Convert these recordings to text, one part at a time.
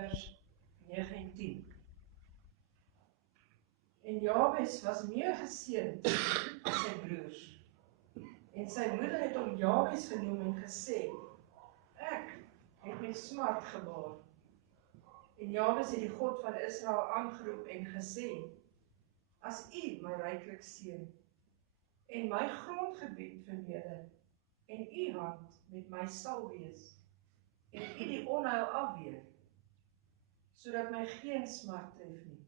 vers 9 en 10. En Jabes was meer geseënd as sy broers. En sy moeder het hom Jabes genoem en gesê, ek het met smart gebaar. En Jabes het die God van Israel aangeroep en gesê, as u my ryklik seën, en my grondgebied vermeerder, en u hand met my sal wees, en u die onheil afweer, sodat my geen smart tref nie.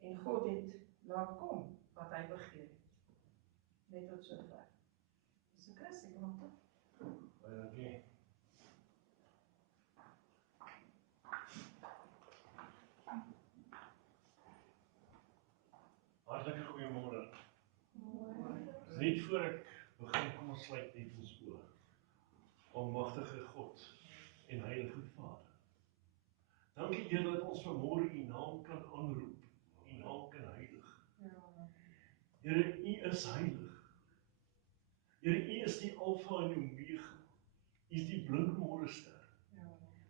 En God het laat kom wat hy begeer het. Net tot sover. Dis 'n Chris, ek kom op. Baie dankie. Hartlike goeiemôre. Net voor ek begin, kom ons sluit net ons oë. Almagtige God en Heilige Vader. Dankie Here dat ons vanmôre u naam kan aanroep. U naam kan heilig. Here, u is heilig. Here, u is die Alfa en Omega. U is die blinkmorester.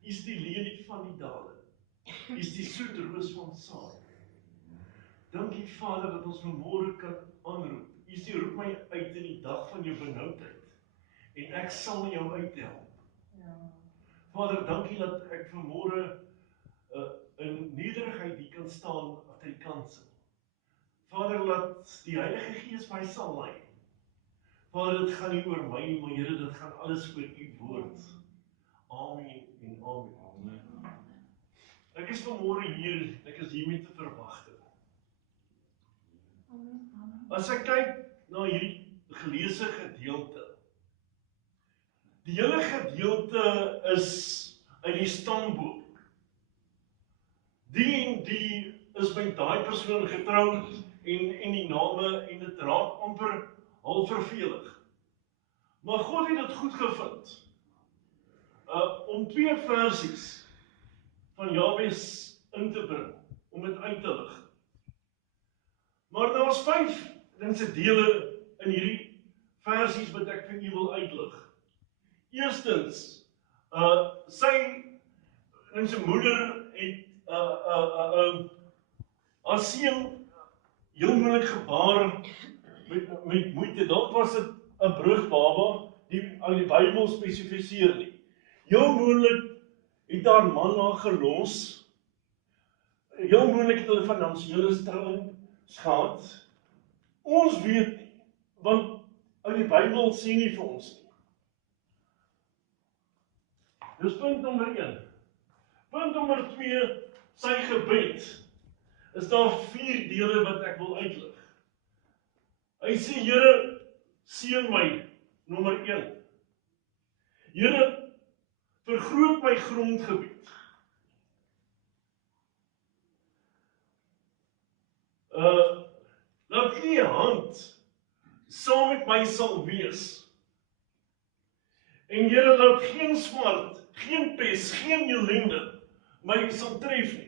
U is die lelie van die dale. U is die soet roos van Saad. Dankie Vader dat ons vanmôre kan aanroep. U sê roep my uit in die dag van jou benoudheid en ek sal jou uithelp. Vader, dankie dat ek vanmôre in nederigheid hier kan staan agter die kansel. Vader, laat die Heilige Gees my sal lei. Vader, dit gaan nie oor my nie, maar Here, dit gaan alles oor u woord. Amen en amen. Ek is vanmôre hier, ek is hier met 'n verwagting. As ek kyk na hierdie geleesde gedeelte, die hele gedeelte is uit die stamboom. Die en die is met daai persoon getroud en die name en dit raak amper al vervelig. Maar God het dit goed gevind om 2 versies van Jabes in te bring, om dit uit te lig. Maar daar is 5 dele in hierdie versies wat ek vir u wil uitlig. Eerstens, sy moeder het haar seun heel moeilik gebaar met moeite. Dalk was dit 'n brugbaba, die aan die Bybel spesifiseer nie. Heel moeilik het haar man haar gelos. Heel moeilik het hulle finansiële stelling gehad. Ons weet nie, want uit die Bybel sê nie vir ons nie. Dis punt nommer 1. Punt nommer 2, sy gebed. Is daar 4 dele wat ek wil uitlig. Hy sê, Here, seën my, nommer 1. Here, vergroot my grondgebied. Laat u hand saam met my sal wees. En Here, laat geen smart, geen pes, geen ellende my sal tref nie.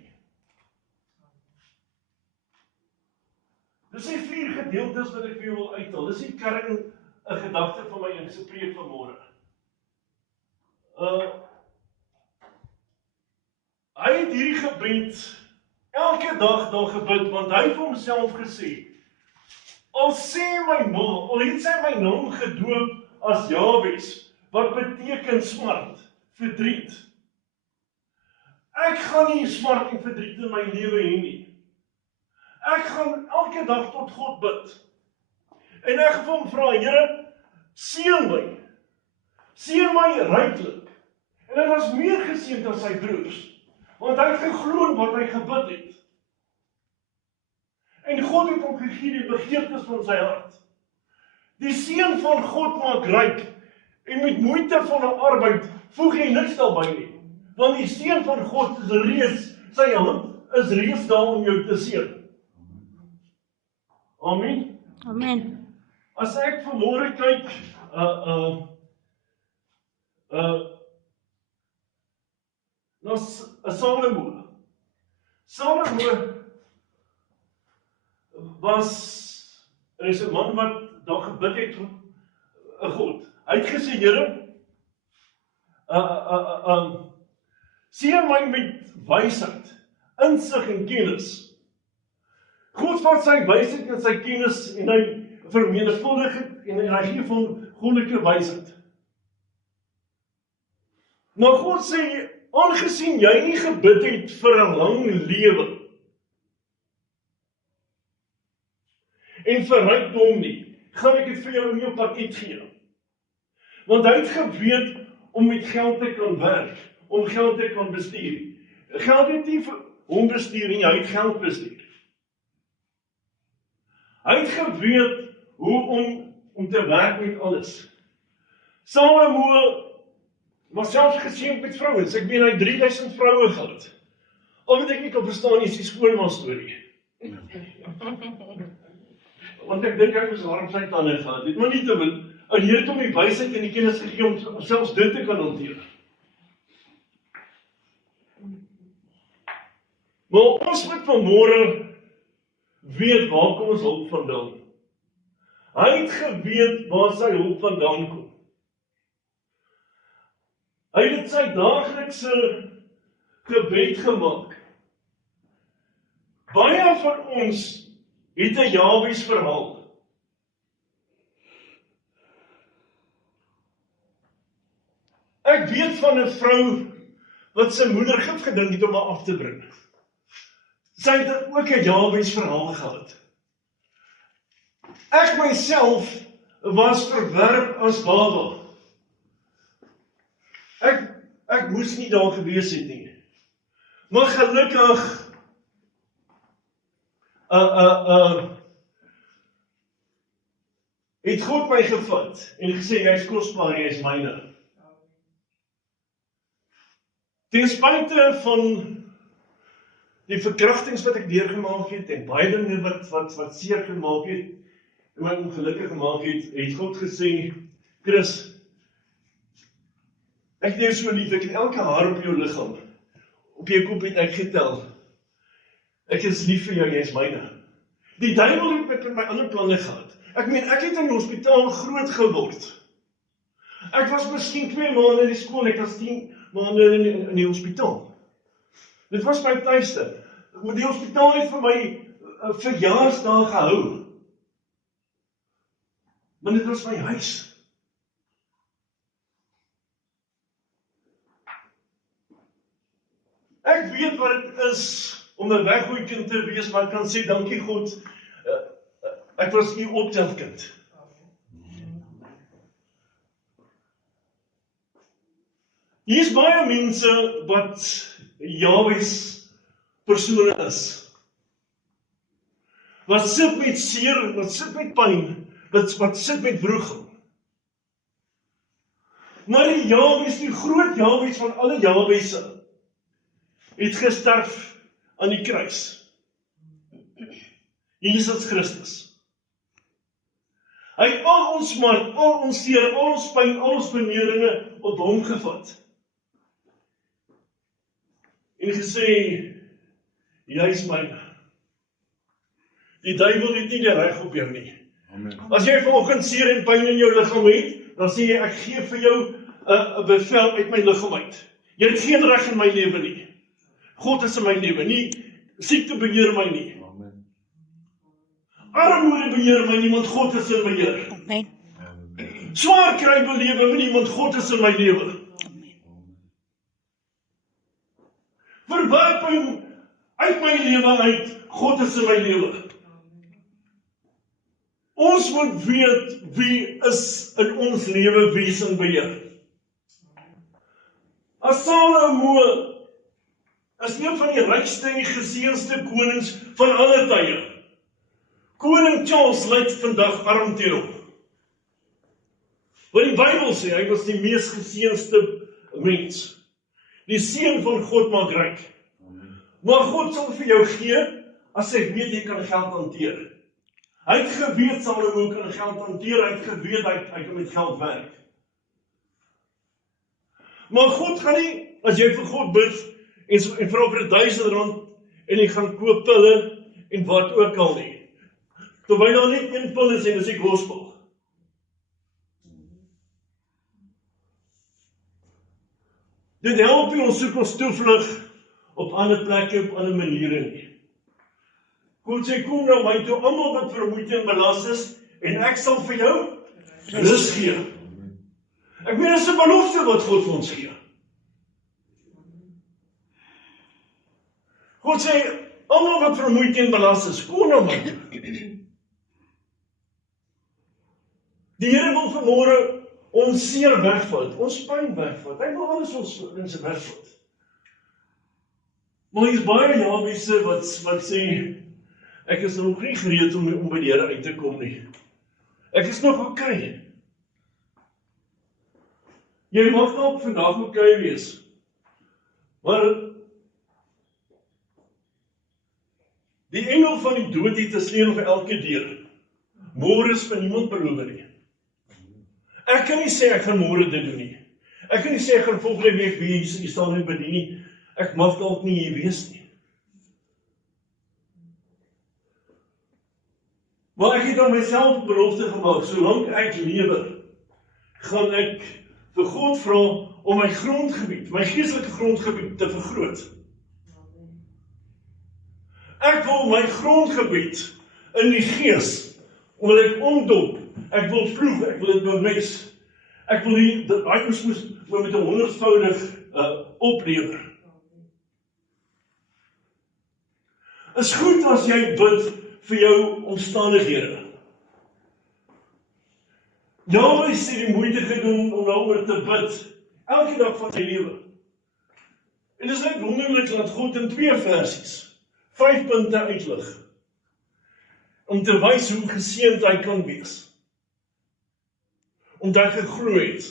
Dis die 4 gedeeltes wat ek vir jou wil uithaal. Dis die kern 'n gedagte van my in se preek vanmôre. Hy het hierdie gebed elke dag daar gebid, want hy het vir homself gesê, al sê my ma, al het sy my naam gedoop as Jabes, wat beteken smart, verdriet. Ek gaan nie smart en verdriet in my lewe hê nie. Ek gaan elke dag tot God bid. En ek gaan hom vra, Here, seën my ryklik. En hy was meer geseënd as sy broers, want hy het geglo in wat hy gebid het. En God het hom gegee die begeertes van sy hart. Die seën van God maak ryk, en met moeite van 'n arbeid voeg jy niks daarby nie. Want die seën van God is reeds, sy hand is reeds daar om jou te seën. Amen. Amen. As ek vanmôre kyk, na Salomo. Salomo was, is 'n man wat daar gebid het tot 'n God. Hy het gesê, Here, Seën my met wysheid, insig en kennis. God vat sy wysheid en sy kennis en hy vermenigvuldig het en hy gee van goddelike wysheid. Maar God sê, aangesien jy nie gebid het vir 'n lang lewe en vir rykdom nie, gaan ek dit vir jou in jou pakket gee. Want hy het geweet om met geld te kan werk, om geld te kan bestuur. Geld het nie vir hom bestuur nie, hy het geld bestuur. Hy het geweet hoe om te werk met alles. Salomo was selfs geseën met vrouens. Ek meen hy 3000 vroue gehad. Al wat ek nie kan verstaan is die skoonma storie. Want ek dink hy moes hard op sy tande gehad het, maar nie te min. En die Here het hom die wysheid en die kennis gegee om selfs dit te kan hanteer. Maar ons moet vanmôre weet waar kom ons hulp vandaan. Hy het geweet waar sy hulp vandaan kom. Hy het sy daaglikse gebed gemaak. Baie van ons het 'n Jabes verhaal. Ek weet van 'n vrou wat sy moeder gif gedink het om haar af te bring. Sy het ook 'n Jabes verhaal gehad. Ek myself was verwerp as baba. Ek moes nie daar gewees het nie. Maar gelukkig het God my gevat en gesê, jy is kosbaar, jy is myne. Ten spyte van die verkrachtings wat ek deurgemaak het, en baie dinge wat seer gemaak het, en my ongelukkig gemaak het God gesê, Chris, ek het jou so lief, ek het elke haar op jou liggaam, op jou kop het ek getel. Ek is lief vir jou, jy is myne. Die duiwel het met my ander planne gehad. Ek meen, ek het in die hospitaal groot geword. Ek was miskien 2 maande in die skool, ek was 10 maande in die hospitaal. Dit was my tuiste. Die hospitaal het vir my verjaarsdag gehou. Maar dit was my huis. Ek weet wat dit is om 'n weggooikind te wees, maar ek kan sê, dankie God, ek was u optelkind. Hier is baie mense wat Jabes persone is. Wat sit met seer, wat sit met pyn, wat sit met wroging. Maar die Jabes, die groot Jabes van alle Jabese, het gesterf aan die kruis. Jesus Christus. Hy het al ons smart, al ons seer, al ons pyn, al ons beneringe op hom gevat. En gesê, jy is myne. Die duiwel het nie die reg op jou nie. Amen. As jy vanoggend seer en pyn in jou liggaam het, dan sê jy, ek gee vir jou 'n bevel uit my liggaam uit. Jy het geen reg in my lewe nie. God is in my lewe, nie siekte beheer my nie. Amen. Armoede beheer my nie, want God is in my lewe. Amen. Swaar kry belewe my nie, want God is in my lewe. Verwerping uit my lewe uit, God is in my lewe. Ons moet weet wie is in ons lewe wie is in beheer. As Salomo is een van die rykste en die geseënste konings van alle tye. Koning Charles lyk vandag arm teen hom. Want die Bybel sê, hy was die mees geseënste mens. Die seën van God maak ryk. Maar God sal vir jou gee, as hy weet jy kan geld hanteer. Hy het geweet Salomo kan geld hanteer, hy het geweet hy kan met geld werk. Maar God gaan nie, as jy vir God bid, en vra vir R1000, en jy gaan koop pille, en wat ook al nie. Terwyl daar net een pil is, en dis die gospel. Dit help nie ons soek ons toevlug op ander plekke, op ander maniere nie. God sê, kom nou my toe, almal wat vermoeid en belas is, en ek sal vir jou rus gee. Ek meen, dit is 'n belofte wat God vir ons gee. God sê, almal wat vermoeid en belas is, kom nou my toe. Die Here wil vanmôre ons seer wegvat, ons pyn wegvat. Hy wil alles ons mense wegvat. Maar hier is baie mense wat sê, ek is nog nie gereed om by die Here uit te kom nie. Ek is nog oké. Jy mag dalk vandag oké wees, maar die engel van die dood het 'n sleutel vir elke deur. Môre is vir niemand beloof nie. Ek kan nie sê ek gaan môre dit doen nie. Ek kan nie sê ek gaan volgende week weer hier staan en bedien nie. Ek mag dalk nie hier wees nie. Maar ek het aan myself belofte gemaak, solank ek lewe, gaan ek vir God vra om my grondgebied, my geestelike grondgebied te vergroot. Ek wil my grondgebied in die gees, wil ek omdop, ek wil ploeg, ek wil dit bemest, ek wil die oes met 'n 100voudig oplewer. Is goed as jy bid vir jou omstandighede. Jaweh sê die moeite gedoen om daaroor te bid, elke dag van sy lewe. En dit is net wonderlik dat God in 2 versies 5 punte uitlig, om te wys hoe geseënd hy kan wees, omdat hy geglo het.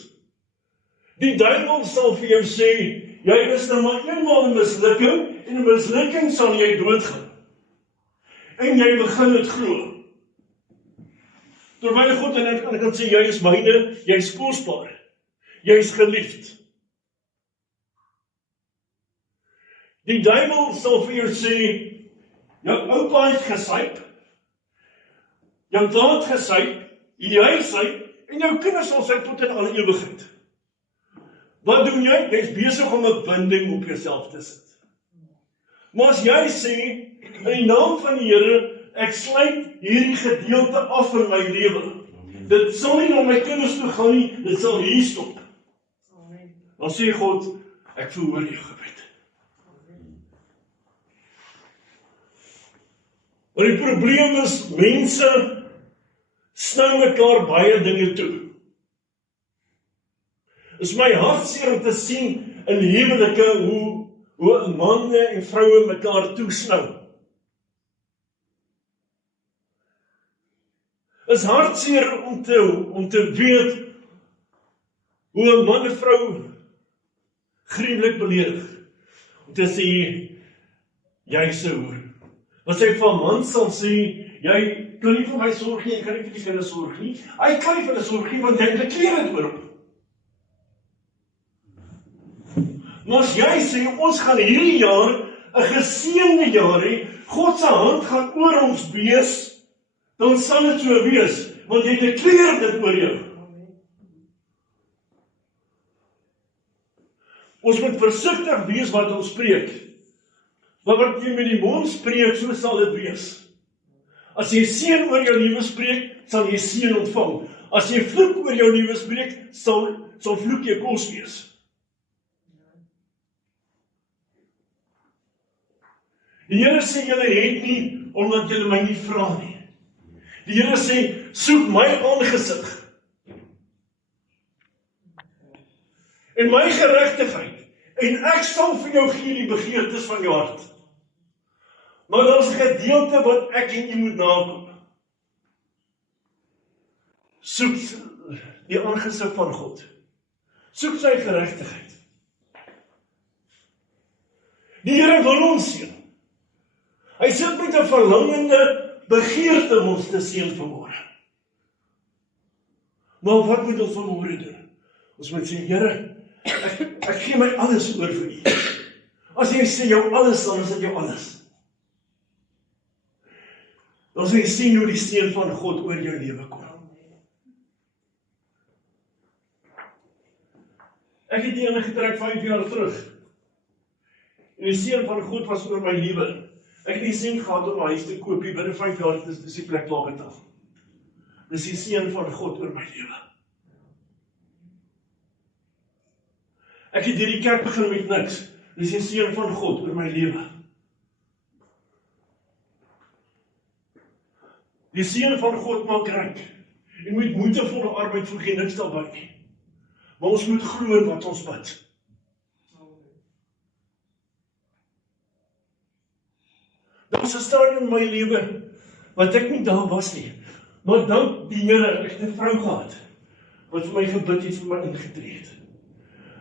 Die duiwel sal vir jou sê, jy is nou maar eenmaal 'n mislukking, en 'n mislukking sal jy doodgaan. En jy begin dit glo. Terwyl God en ek kan sê, jy is myne, jy is kosbaar, jy is geliefd. Die duiwel sal vir jou sê, jou oupa het gesyp, jou taat gesyp, jy syp, en jou kinders sal syp tot in alle ewigheid. Wat doen jy? Jy is besig om 'n binding op jouself te sit. Maar as jy sê, in die naam van die Here, ek sluit hierdie gedeelte af in my lewe. Dit sal nie na my kinders toe gaan nie, dit sal hier stop. Dan sê God, ek verhoor jou gebed. Maar die probleem is, mense sny mekaar baie dinge toe. Is my hartseer om te sien in huwelike hoe manne en vroue mekaar toesnou. Is hartseer om te weet hoe 'n man en vrou gruwelijk beledig. Om te sê, jy is 'n hoer. Wat sy van man sal sê, jy kan nie vir my sorg nie, jy kan nie vir die kinders sorg nie. Hy kan nie vir hulle sorg nie, want hy het 'n klere oor hom. Maar as jy sê, ons gaan hierdie jaar 'n geseënde jaar hê, God se hand gaan oor ons wees, dan sal dit so wees, want jy dekleer dit oor jou. Ons moet versigtig wees wat ons spreek. Maar wat jy met die mond spreek, so sal dit wees. As jy seën oor jou lewe spreek, sal jy seën ontvang. As jy vloek oor jou lewe spreek, sal vloek jou kos wees. Die Here sê, julle het nie, omdat julle my nie vra nie. Die Here sê, soek my aangesig. En my geregtigheid. En ek sal vir jou gee die begeertes van jou hart. Maar daar is 'n gedeelte wat ek en jy moet nakom. Soek die aangesig van God. Soek sy geregtigheid. Die Here wil ons seën. Hy sit met 'n verlangende begeerte om ons te seën vanmôre. Maar wat moet ons vanmôre doen? Ons moet sê, Here, ek gee my alles oor vir U. As jy sê jou alles, dan is dit jou alles. Dan sal jy sien hoe die seën van God oor jou lewe kom. Ek het die ene getrek 5 jaar terug. En die seën van God was oor my lewe. Ek het nie sent gehad om 'n huis te koop nie, binne 5 jaar is die plek klaar betaal. Dis die seën van God oor my lewe. Ek het hierdie kerk begin met niks. Dis die seën van God oor my lewe. Die seën van God maak ryk. En met moeitevolle arbeid voeg jy niks daarby nie. Maar ons moet glo in wat ons bid. Daar was 'n stadium in my lewe wat ek nie daar was nie. Maar dank die Here, ek het 'n vrou gehad wat vir my gebid het, vir my ingetree het.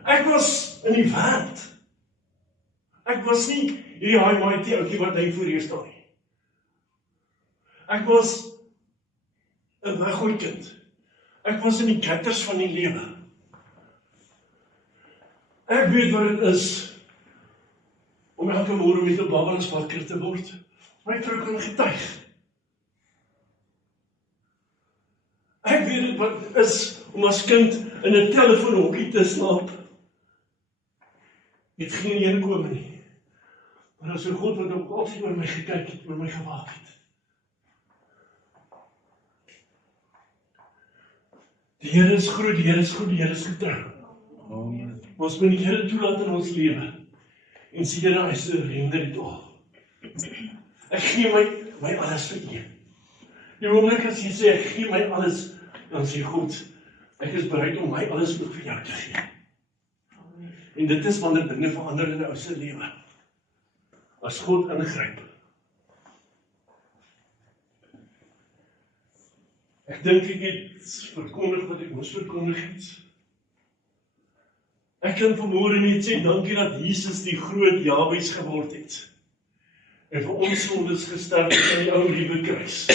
Ek was in die wêreld. Ek was nie hierdie high-mighty ouetjie wat hy voor hier staan nie. Ek was 'n weggooi kind. Ek was in die gutters van die lewe. Ek weet wat dit is om elke môre met 'n babbelings wakker te word. My vrou kan getuig. Ek weet wat dit is om as kind in 'n telefoonhokkie te slaap. Het geen inkom nie. Maar as 'n God wat op altyd oor my gekyk het, oor my gewaak het. Die Here is groot, die Here is goed, die Here is getrou. Amen. Ons moet die Here toelaat in ons lewe. En sê, Here, I surrender it all. Ek gee my alles vir U. Die oomblik as jy sê, ek gee my alles, dan sê God, ek is bereid om my alles ook vir jou te gee. En dit is wanneer dinge verander in 'n ou se lewe. As God ingryp. Ek dink ek het verkondig wat ek moes verkondig het. Ek kan vanmôre net sê, dankie dat Jesus die groot Jabes geword het. En vir ons sondes gesterf het aan die ou liewe kruis.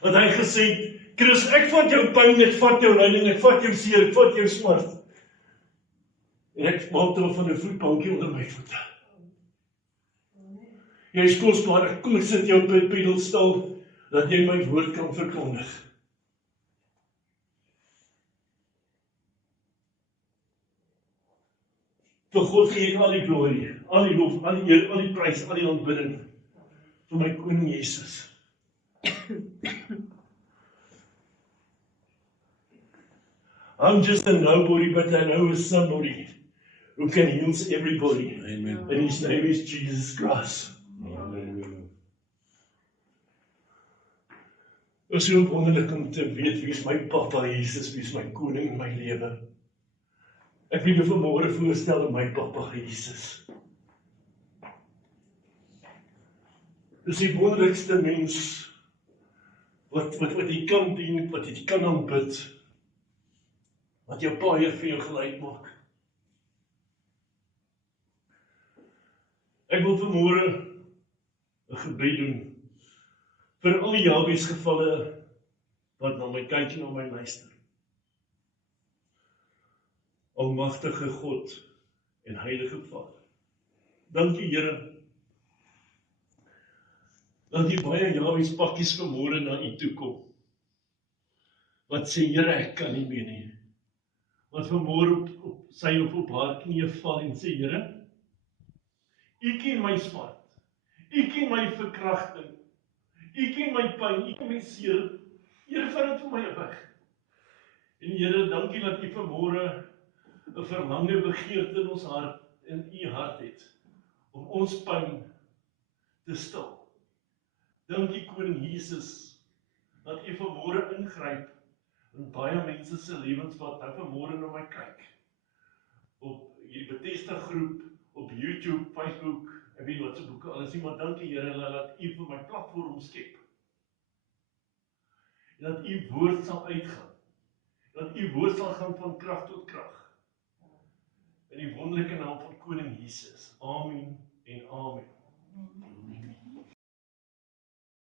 Want hy gesê het, Chris, ek vat jou pyn, ek vat jou lyding, ek vat jou seer, ek vat jou smart. En ek maak daarvan 'n voetbankie onder my voete. Jy is kosbaar, kom ek sit jou op 'n pedestal, dat jy my woord kan verkondig. Vir God gee ek al die glorie, al die lof, al die eer, al die prys, al die aanbidding vir my koning Jesus. I'm just a nobody, but I know somebody who can heal everybody. Amen. And his name is Jesus Christ. Amen. Dit is so wonderlik om te weet wie is my Papa Jesus, wie is my koning in my lewe. Ek wil jou vanmôre voorstel aan my Papa Jesus. Dis die wonderlikste mens wat jy kan dien, wat jy kan aanbid. Wat jou pa hier vir jou gelyk maak. Ek wil vanmôre 'n gebed doen vir al die Jabes gevalle wat na my kyk en na my luister. Almagtige God en heilige Vader. Dankie Here. Dat die baie Jabes pakkies vanmôre na U toe kom. Wat sê Here, ek kan nie meer nie. Wat vanmôre op sy of op haar knieë val en sê, Here, U ken my smart, U ken my verkragting, U ken my pyn, U ken my seer, Here, vat dit vir my weg. En Here, dankie dat U vanmôre 'n verlange begeerte in ons hart, in U hart het, om ons pyn te stil. Dankie Koning Jesus, dat U vanmôre ingryp in baie mense se lewens wat nou vanmôre na my kyk. Op hierdie Bethesda groep, op YouTube, Facebook, ek weet wat se boeke alles nie, maar dankie Here dat U vir my platform skep. En dat U woord sal uitgaan. Dat U woord sal gaan van krag tot krag. In die wonderlike naam van Koning Jesus. Amen en amen.